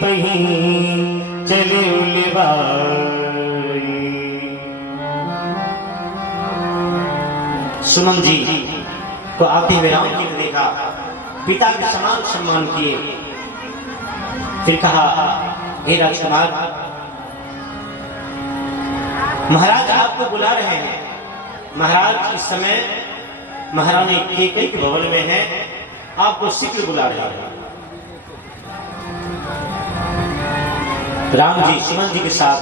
पही चले उलवाई। सुमन जी को आते हुए राम जी ने देखा, पिता के समान सम्मान किए। फिर कहा, हे राजकुमार, महाराज आपको बुला रहे हैं। महाराज इस समय महारानी कैकेयी के भवन में है, आपको शीघ्र बुला रहे हैं। राम जी सुमन जी के साथ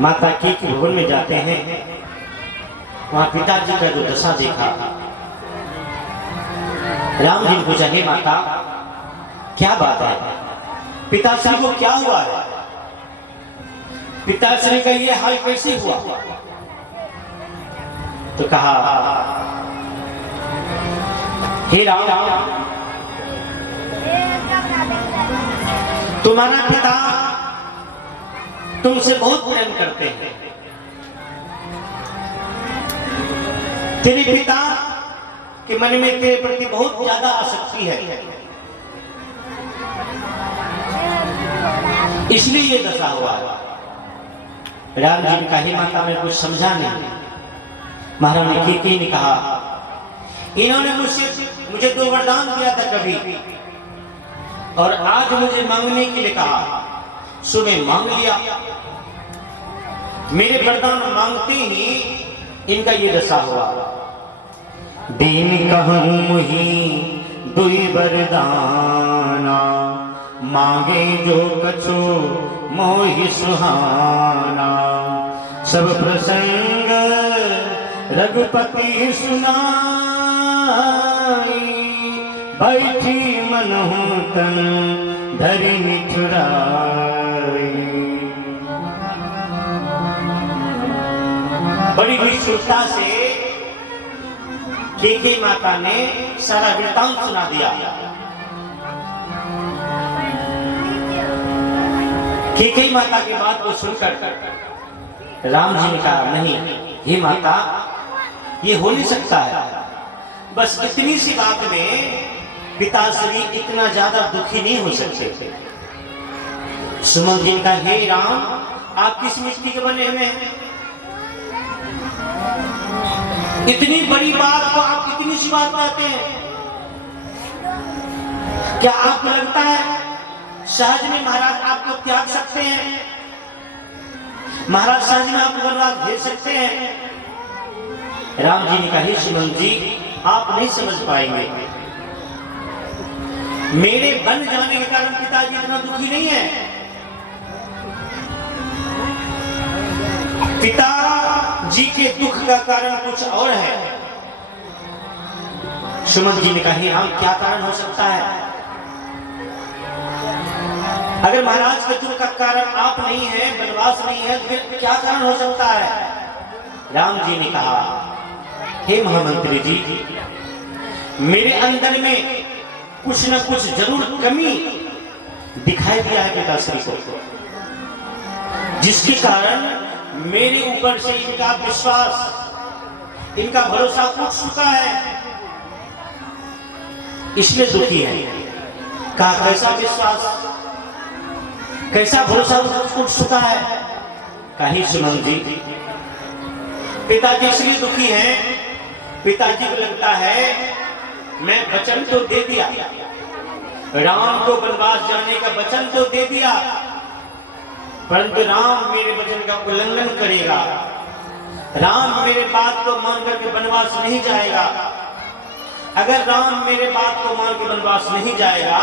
माता कैकेयी के भवन में जाते हैं। वहां पिताजी का जो दशा देखा, राम जी ने पूछा, हे माता क्या बात है, पिताश्री को क्या हुआ है? पिताश्री का ये हाल कैसे हुआ? तो कहा, हे राम, तुम्हारा पिता तुमसे बहुत प्रेम करते हैं। तेरे पिता के मन में तेरे प्रति बहुत ज्यादा आसक्ति है, इसलिए ये दशा हुआ। राम जी ने कहा, हे माता मैं कुछ समझा नहीं। महारानी कैकेयी ने कहा, इन्होंने मुझे 2 वरदान दिया था कभी, और आज मुझे मांगने के लिए कहा। सुबह मांग लिया, मेरे वरदान मांगते ही इनका ये दशा हुआ। दीन कहूं मुही दुई वरदाना, मांगे जो कछु मोहि सुहाना। सब प्रसंग रघुपति सुनाई, बैठी मनहु तन धरि निठुराई। बड़ी विशुद्धता से कैकेयी माता ने सारा वृत्तांत सुना दिया। कैकेयी माता की बात को सुनकर राम जी ने कहा, नहीं हे माता, ये हो नहीं सकता है। बस इतनी सी बात में पिताश्री इतना ज्यादा दुखी नहीं हो सकते। सुमन जी ने कहा, हे राम, आप किस मिट्टी के बने हुए हैं? इतनी बड़ी बात को आप इतनी सी बात कहते हैं? क्या आपको लगता है सहज में महाराज आपको त्याग सकते हैं? महाराज सहज में आपको वरदान भेज सकते हैं? राम जी ने कहा, हे सुमन जी, आप नहीं समझ पाएंगे। मेरे बन जाने के कारण पिताजी इतना दुखी नहीं है। पिताजी के दुख का कारण कुछ और है। सुमन जी ने कहा, हे राम, क्या कारण हो सकता है? अगर महाराज के दुख का कारण आप नहीं है, वनवास नहीं है, तो फिर क्या कारण हो सकता है? राम जी ने कहा, हे महामंत्री जी, मेरे अंदर में कुछ न कुछ जरूर कमी दिखाई दिया है पिताश्री को, जिसके कारण मेरे ऊपर से इनका विश्वास, इनका भरोसा उठ चुका है, इसलिए दुखी है। कहा, कैसा विश्वास, कैसा भरोसा उठ चुका है? कहीं सुमन जी, पिताजी इसलिए दुखी हैं, पिताजी को लगता है मैं वचन तो दे दिया, राम को वनवास जाने का वचन तो दे दिया, परंतु राम मेरे वचन का उल्लंघन करेगा, राम मेरे बात को मान करके वनवास नहीं जाएगा। अगर राम मेरे बात को मान के वनवास नहीं जाएगा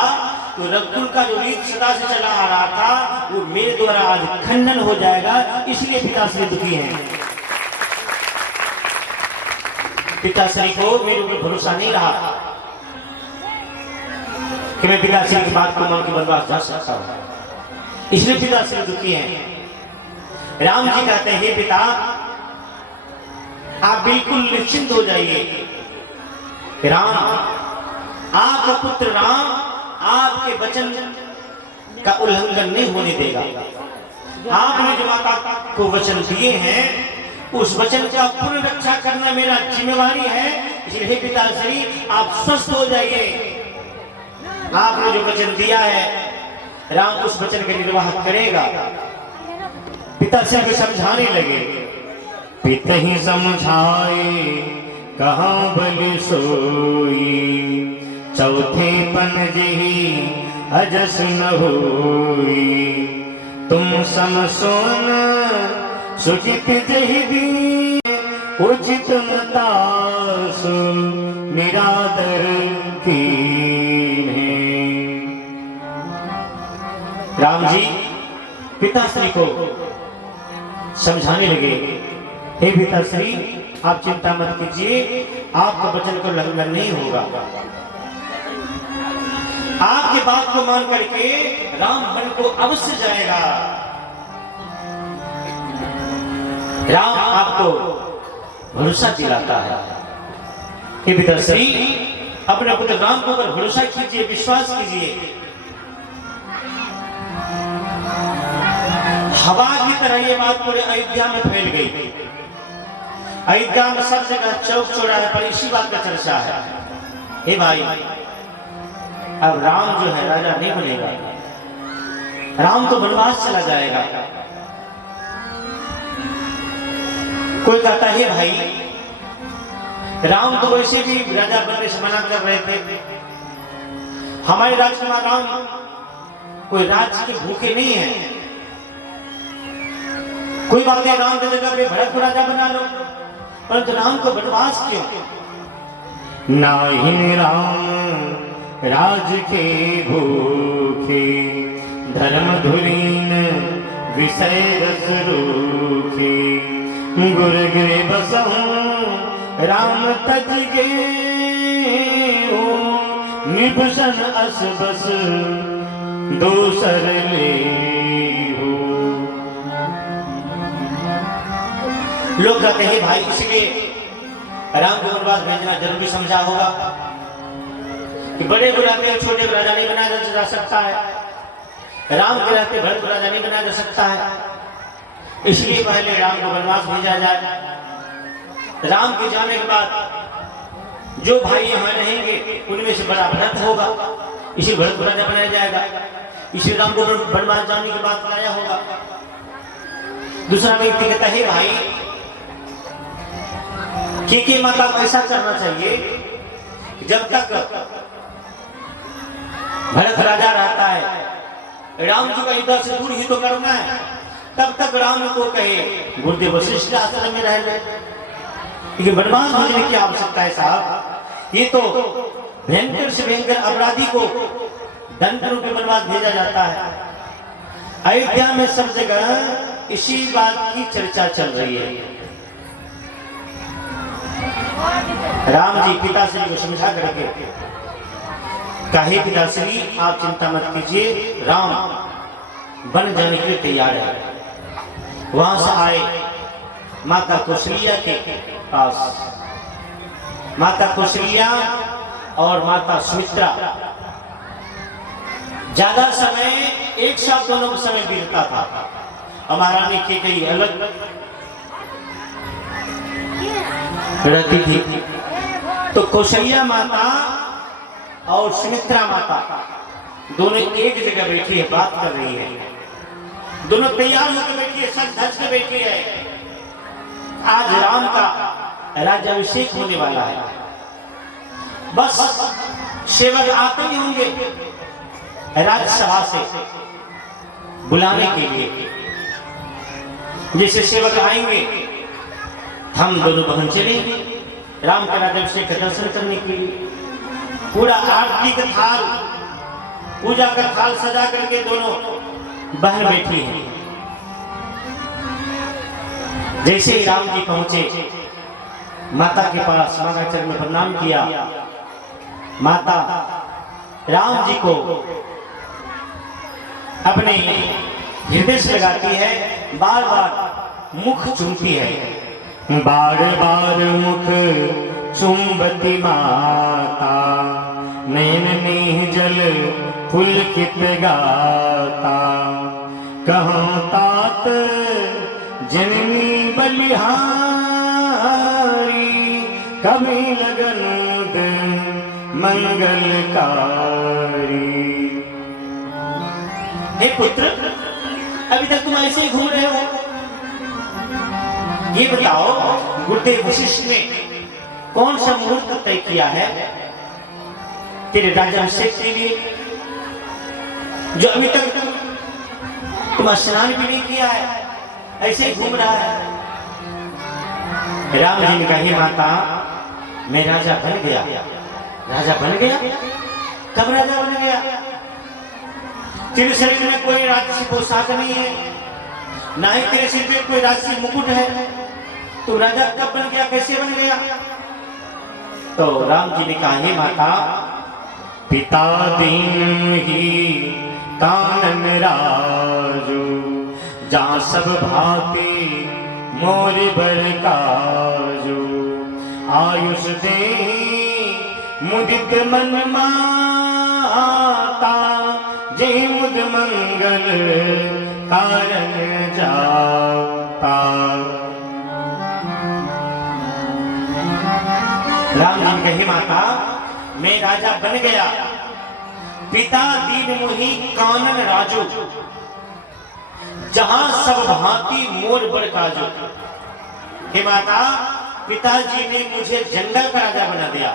तो रघुकुल का जो रीत सदा से चला आ रहा था वो मेरे द्वारा आज खंडन हो जाएगा, इसलिए पिताश्री दुखी हैं। पिताश्री को मेरे ऊपर भरोसा नहीं रहा कि मैं पिताश्री की बात को मान के वनवास जा सकता हूं, इसलिए पिताश्री दुखी हैं। राम जी कहते हैं, हे पिता, आप बिल्कुल निश्चिंत हो जाइए। राम, आपका पुत्र राम आपके वचन का उल्लंघन नहीं होने देगा। आपने जो माता को वचन दिए हैं, उस वचन का पूर्ण रक्षा करना मेरा जिम्मेवारी है, इसलिए हे पिताश्री आप स्वस्थ हो जाइए। आपने जो वचन दिया है राम उस वचन का निर्वाह करेगा। पिता से आगे समझाने लगे, पिता ही समझाए कहाँ बल सोई, चौथे पन जेहि अजस न होई, तुम सम सोन सुचित जहि दी, उचित मतासु निरादर कीन्हे। राम जी पिताश्री को समझाने लगे, हे पिताश्री आप चिंता मत कीजिए, आपका वचन को उल्लंघन नहीं होगा। आपकी बात को मान करके राम वन को अवश्य जाएगा। राम आपको भरोसा दिलाता है कि पिताश्री अपने पुत्र राम को पर भरोसा कीजिए, विश्वास कीजिए। हवा की तरह ये बात पूरे अयोध्या में फैल गई। अयोध्या में सब जगह चौक चौराहे पर इसी बात का चर्चा है, हे भाई अब राम जो है राजा नहीं बनेगा, राम तो वनवास चला जाएगा। कोई कहता है भाई राम तो वैसे भी राजा बनने से मना कर रहे थे, हमारे राजकुमार राम कोई राज्य के भूखे नहीं है, कोई बात है राम की जगह पे भरत को राजा बना लो, परंतु राम को वनवास क्यों? नाहिन राम राज के भूखे, धर्म धुरीन विषय रस रूखे, गुर गिरे बसहु राम तज गे, निभूषण अस बस दूसर ले हो। लोग कहते हैं भाई इसलिए राम को वनवास भेजना जरूरी समझा होगा कि बड़े को रहते छोटे को राजा नहीं बनाया जा सकता है, राम के रहते भरत को राजा नहीं बनाया जा सकता है, इसलिए पहले राम को वनवास भेजा जाए। राम के जाने के बाद जो भाई यहाँ रहेंगे उनमें से बड़ा भरत होगा, इसी भरत को राजा बनाया जाएगा, इसी राम को वनवास जाने के बाद लाया होगा। दूसरा व्यक्ति कहता है भाई कि माता को ऐसा करना चाहिए, जब तक भरत राजा रहता है राम जी का इधर से दूर ही तो करना है, तब तक राम को कहे गुरुदेव वशिष्ठ आश्रम में रह ले, लेकिन वनवास भेजने की आवश्यकता है साहब। ये तो भयंकर से भयंकर अपराधी को दंड रूप में वनवास भेजा जाता है। अयोध्या में सब जगह इसी बात की चर्चा चल रही है। राम जी पिताश्री को समझा करके कहे पिताश्री आप चिंता मत कीजिए, राम बन जाने के लिए तैयार है। वहां से आए माता कौशल्या के पास, माता कौशल्या और माता सुमित्रा ज्यादा समय एक साथ दोनों का समय बीतता था। और महारानी की कई अलग रहती थी, तो कौशल्या माता और सुमित्रा माता दोनों एक जगह बैठी है, बात कर रही है, दोनों तैयार होकर बैठी है, सज धज के बैठी है। आज राम का राज्याभिषेक होने वाला है, बस सेवक आते ही होंगे राज्यसभा से बुलाने के लिए। जैसे सेवक आएंगे हम दोनों बहन चलेंगे राम का राज्याभिषेक का दर्शन करने के लिए। पूरा आरती का थाल, पूजा का थाल सजा करके दोनों बहन बैठी हैं। जैसे ही राम जी पहुंचे माता के पास, माता के चरण में प्रणाम किया। माता राम जी को अपने हृदय से लगाती है, बार बार मुख चूमती है। बार बार मुख चुंबती माता, नैन नेह जल पुलकित गाता। कहूं तात जननी बलिहारी, कभी लगन मंगलकारी। हे पुत्र, अभी तक तुम ऐसे ही घूम रहे हो। ये बताओ, गुरुदेव वशिष्ठ ने कौन सा मुहूर्त तय किया है तेरे राज्याभिषेक के लिए, जो अभी तक तुम स्नान भी नहीं किया है, ऐसे ही घूम रहा है। राम जी ने कहा, माता मैं राजा बन गया। राजा बन गया? कब राजा बन गया? तेरे शरीर में कोई राजसी पोशाक नहीं है, ना ही तेरे सिर पे कोई राजसी मुकुट है, तू राजा कब बन गया, कैसे बन गया? तो राम जी ने कहा, हे माता, पिता दीन ही कानन राजू, जहाँ सब भांति मोर बर काजू, आयुष दे मुदित मन माता, जय मुद मंगल कारण जाता। राम जी कही, माता मैं राजा बन गया। पिता दीन मुहि कानन राजू, जहां सब भांति मोर बर काजू। हे माता, पिताजी ने मुझे जंगल का राजा बना दिया,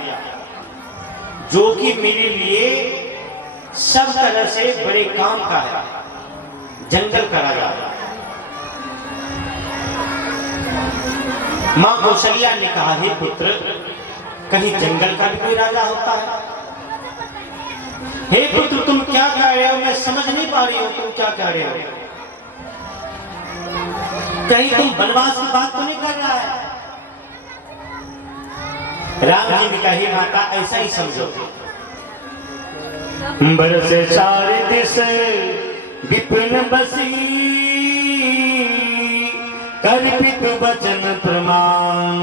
जो कि मेरे लिए सब तरह से बड़े काम का है। जंगल का राजा। मां कौशल्या ने कहा, हे पुत्र, कहीं जंगल का भी कोई राजा होता है? हे पुत्र, तुम क्या कह रहे हो? मैं समझ नहीं पा रही हूं तुम क्या कह रहे हो। कहीं तुम वनवास की बात तो नहीं कर रहा है? राम जी ने कहा, माता ऐसा ही समझो। बरसे चारे दिस विपिन बसी, कल्पित वचन प्रमाण,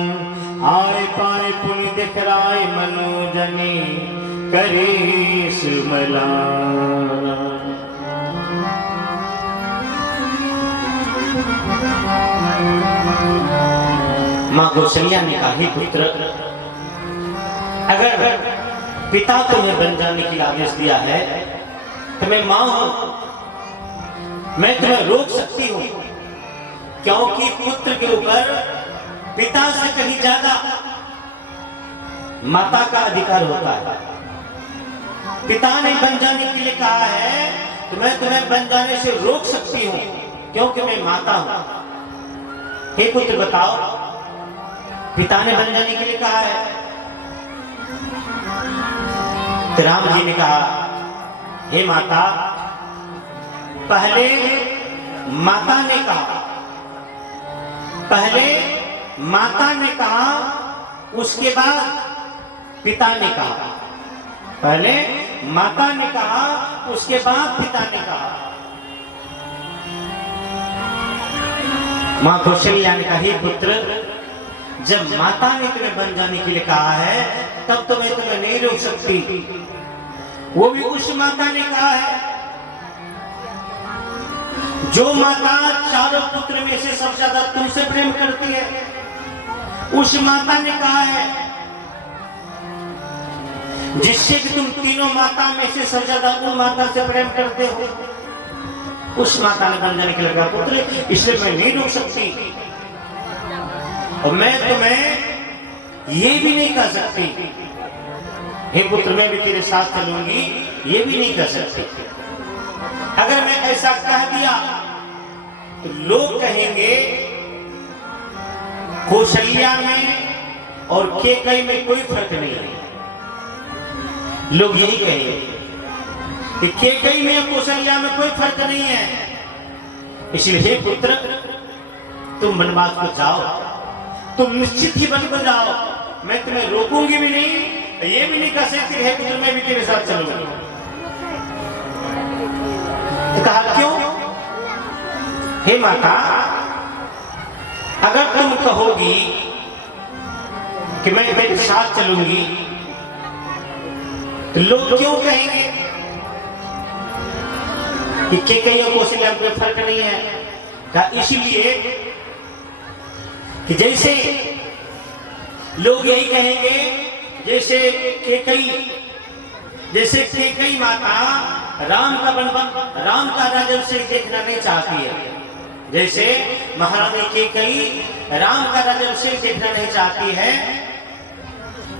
आए पाए पुण्य दिखराय मनोजनी, करे सुमला। मां कौशल्या ने कहा, पुत्र, अगर पिता तुम्हें बन जाने की आदेश दिया है तो मैं मां हूं, मैं तुम्हें रोक सकती हूं, क्योंकि पुत्र के ऊपर पिता से कहीं ज्यादा माता का अधिकार होता है। पिता ने बन जाने के लिए कहा है तो मैं तुम्हें बन जाने से रोक सकती हूं, क्योंकि मैं माता हूं। हे पुत्र, बताओ, पिता ने बन जाने के लिए कहा है। तो राम जी ने कहा, हे माता, पहले माता ने कहा, पहले माता ने कहा, उसके बाद पिता ने कहा। पहले माता ने कहा, उसके बाद पिता ने कहा। मां कौशल्या ने कहा, हे पुत्र, जब माता ने तुम्हें बन जाने के लिए कहा है तब तो मैं तुम्हें नहीं रोक सकती। वो भी उस माता ने कहा है जो माता चारों पुत्र में से सबसे ज्यादा तुमसे प्रेम करती है। उस माता ने कहा है जिससे कि तुम तीनों माता में से सबसे ज्यादा उन माता से प्रेम करते हो। उस माता ने बन जाने के लिए कहा, पुत्र, इसलिए मैं नहीं रोक सकती। और मैं तुम्हें ये भी नहीं कह सकती, हे पुत्र, मैं भी तेरे साथ चलूंगी, ये भी नहीं कह सकती। अगर मैं ऐसा कह दिया तो लोग कहेंगे कौशल्या में और केकई में कोई फर्क नहीं है। लोग यही कहेंगे कि केकई में और कौशल्या में कोई फर्क नहीं है। इसलिए हे पुत्र, तुम वनवास को जाओ, तुम निश्चित ही वन को जाओ, मैं तुम्हें रोकूंगी भी नहीं, ये भी नहीं कह सकती है कि मैं भी तेरे साथ चलूंगा। तो कहा, क्यों? हे माता, अगर तुम कहोगी कि मैं तेरे साथ चलूंगी तो लोग क्यों कहेंगे कि केकई और कौशल्या में फर्क नहीं है? कहा, इसलिए कि जैसे लोग यही कहेंगे जैसे केकई माता राम का राज्याभिषेक देखना नहीं चाहती है। जैसे महारानी कैकेयी राम का राज्याभिषेक देखना नहीं चाहती है,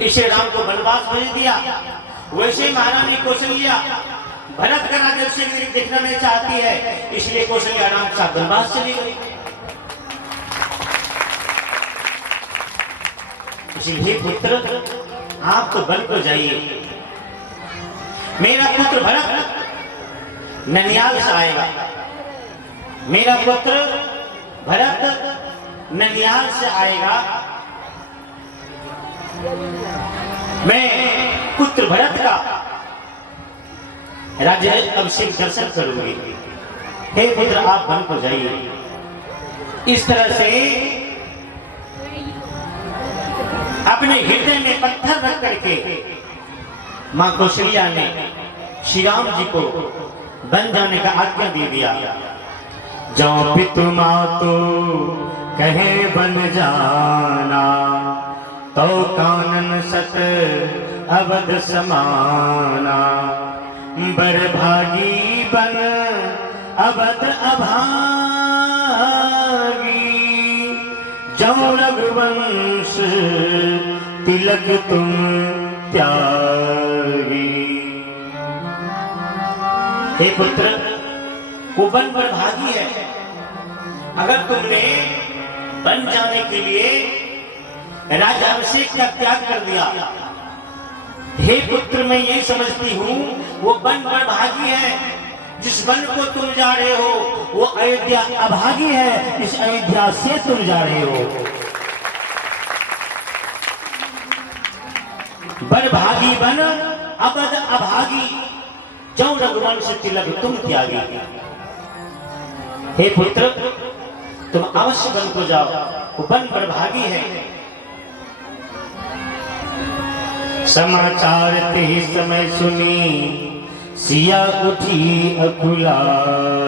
इसे राम को वनवास भेज दिया। वैसे महारानी कौशल्या भरत का राज्याभिषेक देखना नहीं चाहती है, इसलिए कौशल्या राम के साथ वनवास चली गई। इसलिए पुत्र आप तो वन को जाइए, मेरा पुत्र भरत ननियाल से आएगा, मेरा पुत्र भरत ननियाल से आएगा, मैं पुत्र भरत का राज्य अभिषेक दर्शन करूंगी। हे पुत्र आप वन को जाइए। इस तरह से अपने हृदय में पत्थर रख करके मां कौशल्या ने श्री राम जी को बन जाने का आज्ञा दे दिया। जो पितु मातु कहे बन जाना, तो कानन सत अवध समाना। बर भागी बन अवध अभागी, जो रघुवंश तिलक तुम त्यागी। हे पुत्र, वो वन पर भागी है। अगर तुमने बन जाने के लिए राज्याभिषेक का त्याग कर दिया, हे पुत्र मैं ये समझती हूं वो वन पर भागी है। जिस वन को तुम जा रहे हो वो अयोध्या अभागी है, इस अयोध्या से तुम जा रहे हो। बर भागी बन अवध अभागी, जो रघुवंश तिलक तुम त्यागी। हे पुत्र तुम अवश्य वन को जाओ, वो वन पर भागी है। समाचार ते समय सुनी, सिया उठी अकुला।